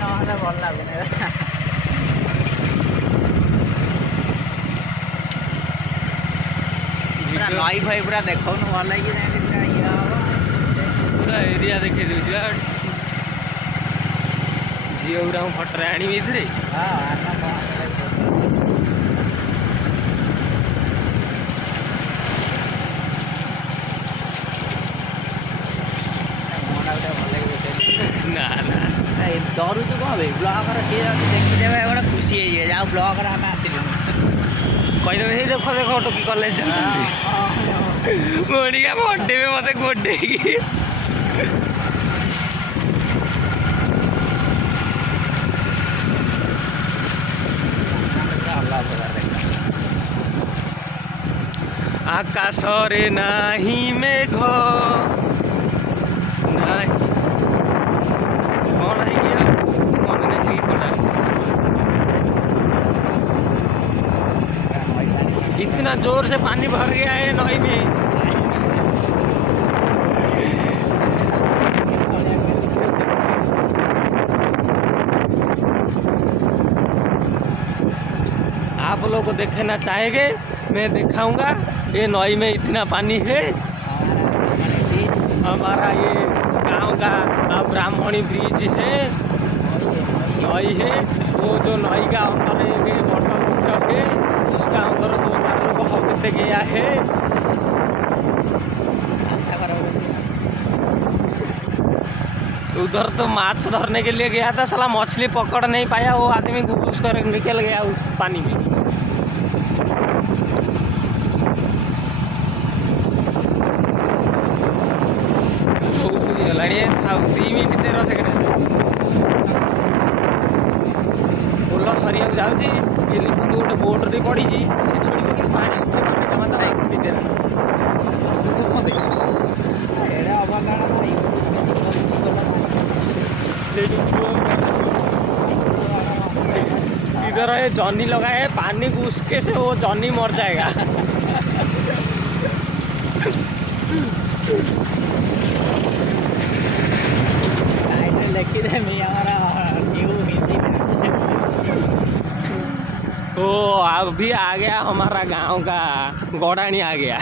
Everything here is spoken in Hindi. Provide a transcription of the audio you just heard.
ना भल लगुनि पूरा नई फई पूरा देखो भल लगे पूरा ये हम पूरा एरिया देखी दूसरा झील गुरा फटरे आनी ना ना डरू तो कह ब्लगर किए देखीदे गोटे खुशी है जाओ ब्लगर आम आसलु कहीदेव हे देख देख टोकी कलेज मोड़िका मोटेबे मत गोटे आकाश रे नाही मेघ नाही कौन है क्या मन नहीं चाहिए थोड़ा इतना जोर से पानी भर गया है नई में आप लोग को देखना चाहेंगे मैं दिखाऊंगा ये नई में इतना पानी है हमारा ये गांव का ब्राह्मणी ब्रिज है नई है वो जो नई का अंदर एक मोटर है उसका अंदर 2-4 लोग हकते गया है उधर तो माछ धरने के लिए गया था साला मछली पकड़ नहीं पाया वो आदमी घुस कर निकल गया उस पानी में ଆଉ 2 ମିନିଟ୍ 13 ସେକେଣ୍ଡ ପୋଲ ସରିବାକୁ ଯାଉଛି ଇଏ ଲିଖନ୍ତୁ ଗୋଟେ ବୋଟ୍ରେ ପଡ଼ିଛି ସେ ଛୋଡ଼ିବ କିନ୍ତୁ ପାଣି ଉପରେ ମାତ୍ର 1 ମିନିଟ୍ इधर ये जॉनी लगा है पानी को उसके से वो जॉनी मर जाएगा ओ अभी आ गया हमारा गांव का गौड़ानी आ गया